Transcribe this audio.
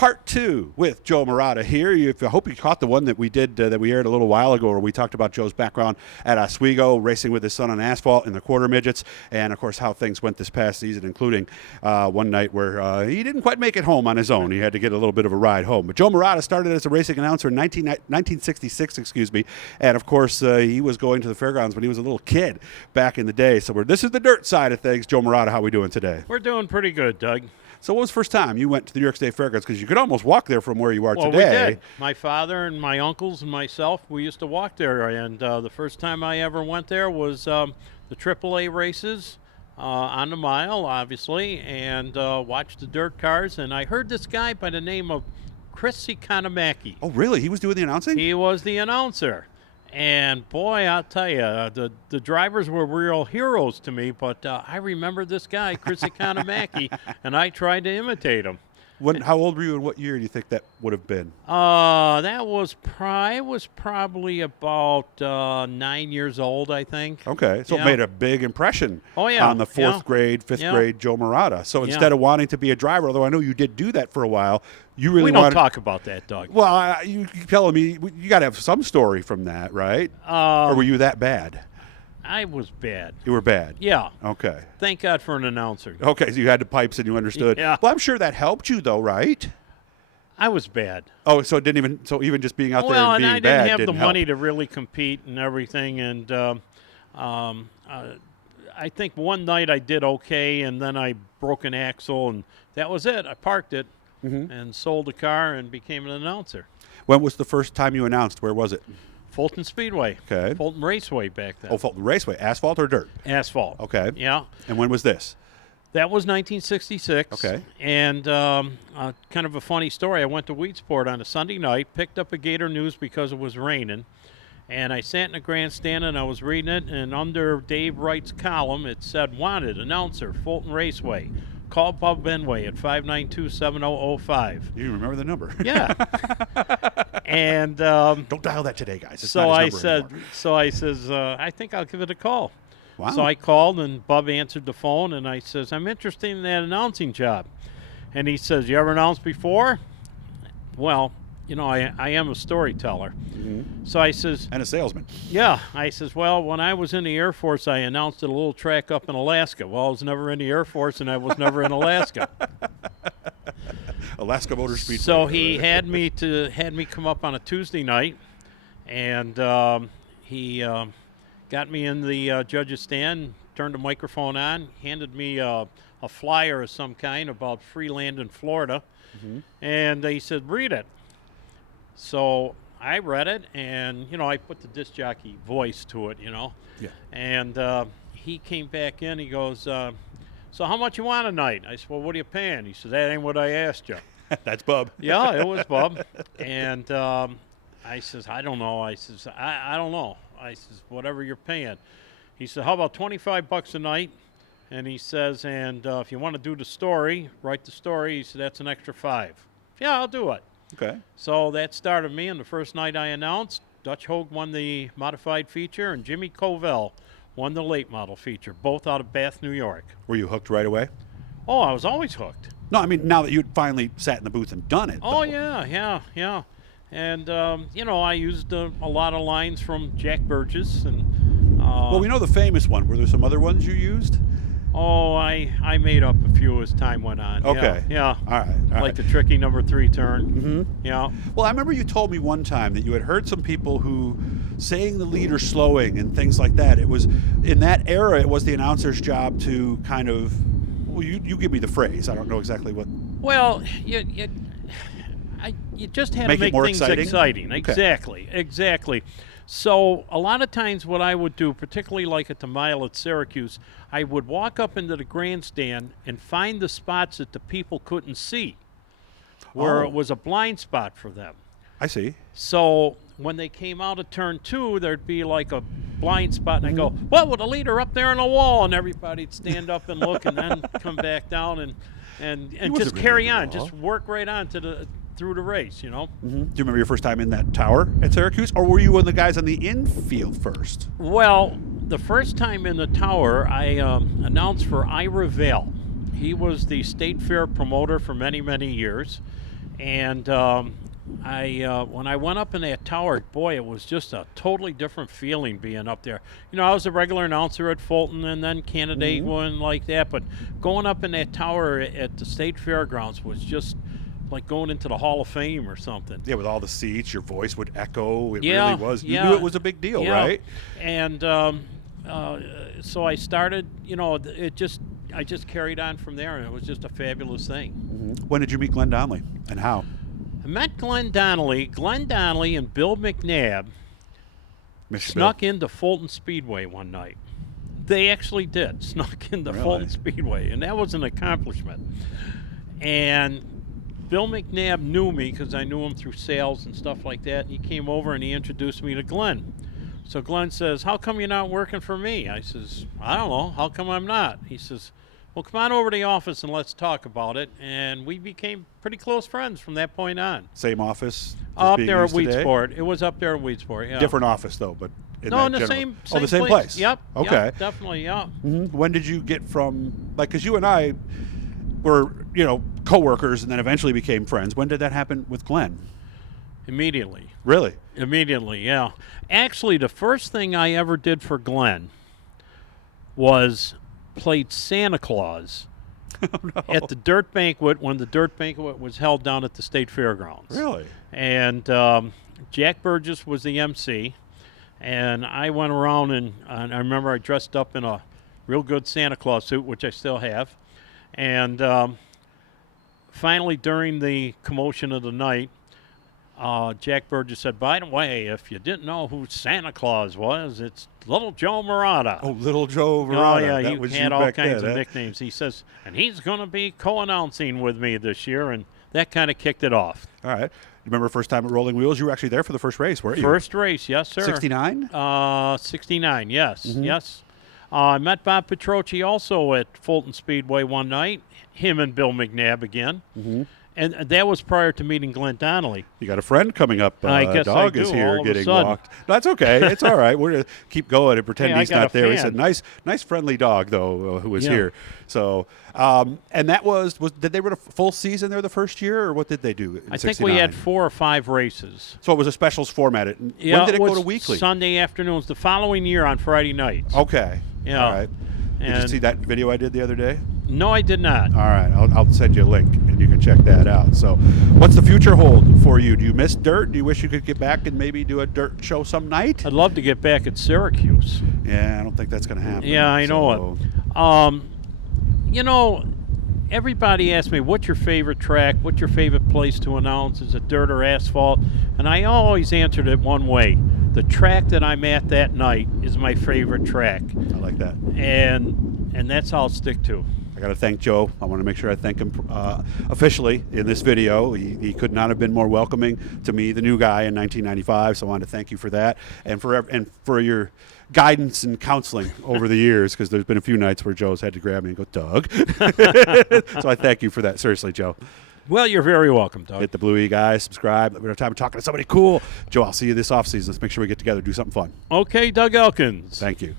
Part 2 with Joe Marotta here. I hope you caught the one that we did that we aired a little while ago, where we talked about Joe's background at Oswego, racing with his son on asphalt in the quarter midgets, and of course how things went this past season, including one night where he didn't quite make it home on his own. He had to get a little bit of a ride home. But Joe Marotta started as a racing announcer in 1966, and of course he was going to the fairgrounds when he was a little kid back in the day. So this is the dirt side of things. Joe Marotta, how are we doing today? We're doing pretty good, Doug. So what was the first time you went to the New York State Fairgrounds? Because you could almost walk there from where you are today. Well, we did. My father and my uncles and myself, we used to walk there. And the first time I ever went there was the AAA races on the mile, obviously, and watched the dirt cars. And I heard this guy by the name of Chris Economaki. Oh, really? He was doing the announcing? He was the announcer. And, boy, I'll tell you, the drivers were real heroes to me, but I remember this guy, Chris Economaki, and I tried to imitate him. How old were you, and what year do you think that would have been? That was probably about 9 years old, I think. Okay, so it made a big impression on the fourth grade, fifth grade Joe Marotta. So instead of wanting to be a driver, although I know you did do that for a while, you really don't talk about that, Doug. Well, you telling me you got to have some story from that, right? Or were you that bad? I was bad. You were bad? Yeah. Okay. Thank God for an announcer. Okay, so you had the pipes and you understood. Yeah. Well, I'm sure that helped you, though, right? I was bad. Oh, so it didn't even. So even just being out there and being I bad didn't have the money help. to really compete and everything. And I think one night I did okay, and then I broke an axle, and that was it. I parked it and sold the car and became an announcer. When was the first time you announced? Where was it? Fulton Speedway. Okay. Fulton Raceway back then. Oh, Fulton Raceway. Asphalt or dirt? Asphalt. Okay. Yeah. And when was this? That was 1966. Okay. And kind of a funny story. I went to Weedsport on a Sunday night, picked up a Gator News because it was raining, and I sat in the grandstand and I was reading it, and under Dave Wright's column it said, "Wanted, announcer, Fulton Raceway. Call Bob Benway at 592-7005. You remember the number? Yeah. And don't dial that today, guys. It's not his number anymore. I says, I think I'll give it a call. Wow. So I called, and Bub answered the phone, and I says, I'm interested in that announcing job. And he says, you ever announced before? Well, you know, I am a storyteller. So I says... And a salesman. Yeah. I says, well, when I was in the Air Force, I announced at a little track up in Alaska. Well, I was never in the Air Force, and I was never in Alaska. Alaska Motor Speedway. So he had me come up on a Tuesday night, and he got me in the judge's stand, turned the microphone on, handed me a flyer of some kind about free land in Florida, and he said, read it. So I read it, and, you know, I put the disc jockey voice to it, you know. Yeah. And he came back in, he goes, so how much you want tonight? I said, well, what are you paying? He said, that ain't what I asked you. That's Bub. Yeah, it was Bub. And I says, I don't know. I says, I don't know. I says, whatever you're paying. He said, how about $25 a night? And he says, and if you want to do the story, write the story. He said, that's an extra $5. Yeah, I'll do it. Okay. So that started me, and the first night I announced, Dutch Hogue won the modified feature, and Jimmy Covell won the late model feature, both out of Bath, New York. Were you hooked right away? Oh, I was always hooked. No, I mean, now that you'd finally sat in the booth and done it. Oh, though. yeah. And, you know, I used a lot of lines from Jack Burgess. And well, we know the famous one. Were there some other ones you used? Oh, I made up a few as time went on. Okay. Yeah. All right. Like the tricky number 3 turn. Yeah. Well, I remember you told me one time that you had heard some people who saying the lead or slowing and things like that. It was in that era. It was the announcer's job to kind of. Well, you give me the phrase. I don't know exactly what. Well, you just had to make more things exciting. Okay. Exactly. So a lot of times what I would do, particularly like at the mile at Syracuse, I would walk up into the grandstand and find the spots that the people couldn't see, where it was a blind spot for them. I see. So when they came out of turn 2, there'd be like a blind spot, and I'd go, well, with the leader up there on the wall, and everybody'd stand up and look and then come back down and just carry on, just work right on to through the race, you know. Do you remember your first time in that tower at Syracuse, or were you one of the guys on the infield first? Well, the first time in the tower, I announced for Ira Vale. He was the State Fair promoter for many, many years. And when I went up in that tower, boy, it was just a totally different feeling being up there. You know, I was a regular announcer at Fulton and then candidate one like that, but going up in that tower at the state fairgrounds was just like going into the Hall of Fame or something. Yeah, with all the seats, your voice would echo. It Yeah, really was. You yeah. knew it was a big deal, Yeah. right? And so I started, you know, I just carried on from there, and it was just a fabulous thing. When did you meet Glenn Donnelly, and how? I met Glenn Donnelly and Bill McNabb Miss snuck into Fulton Speedway one night. They actually did snuck into Really? Fulton Speedway, and that was an accomplishment. And Bill McNabb knew me because I knew him through sales and stuff like that. He came over and he introduced me to Glenn. So Glenn says, "How come you're not working for me?" I says, "I don't know. How come I'm not?" He says, "Well, come on over to the office and let's talk about it." And we became pretty close friends from that point on. Same office? as Up being there at used today? Weedsport. It was up there at Weedsport, yeah. Different office, though, but in No, that in the general- same the same place. Yep. Okay. Yep, definitely, yeah. When did you get from, like, because you and I were, you know, co-workers and then eventually became friends. When did that happen with Glenn? Immediately. Really? Immediately, yeah. Actually, the first thing I ever did for Glenn was played Santa Claus at the Dirt Banquet when the Dirt Banquet was held down at the State Fairgrounds. Really? And Jack Burgess was the MC, and I went around and I remember I dressed up in a real good Santa Claus suit, which I still have. And finally, during the commotion of the night, Jack Burgess said, "By the way, if you didn't know who Santa Claus was, it's Little Joe Marotta." Oh, Little Joe Oh, Marotta. yeah, That he was had you all back kinds then, of huh? nicknames. He says, and he's going to be co-announcing with me this year, and that kind of kicked it off. All right. You remember first time at Rolling Wheels? You were actually there for the first race, weren't you? First race, yes, sir. 69? 69, yes, Mm-hmm. yes. I met Bob Petrocchi also at Fulton Speedway one night, him and Bill McNabb again. Mm-hmm. And that was prior to meeting Glenn Donnelly. You got a friend coming up. I guess I Dog do, is here all of a getting sudden. walked. That's okay. It's all right. We're going to keep going and pretend Hey, I he's got not a there. He's a fan. nice friendly dog, though, who was Yeah. here. So, and that was did they run a full season there the first year, or what did they do in I think 69? we had 4 or 5 races. So it was a specials format. Yeah, When did it go was to weekly? Sunday afternoons. The following year on Friday nights. Okay. Yeah. All right. Did you And- see that video I did the other day? No, I did not. All right, I'll send you a link, and you can check that out. So, what's the future hold for you? Do you miss dirt? Do you wish you could get back and maybe do a dirt show some night? I'd love to get back at Syracuse. Yeah, I don't think that's going to happen. Yeah, I know it. You know, everybody asks me, what's your favorite track? What's your favorite place to announce? Is it dirt or asphalt? And I always answered it one way. The track that I'm at that night is my favorite track. I like that. And that's all I'll stick to. I got to thank Joe. I want to make sure I thank him officially in this video. He could not have been more welcoming to me, the new guy in 1995. So I want to thank you for that, and for your guidance and counseling over the years, because there's been a few nights where Joe's had to grab me and go, "Doug." So I thank you for that. Seriously, Joe. Well, you're very welcome, Doug. Hit the Blue E guys, subscribe. Let me have time talking to somebody cool. Joe, I'll see you this offseason. Let's make sure we get together, do something fun. Okay, Doug Elkins. Thank you.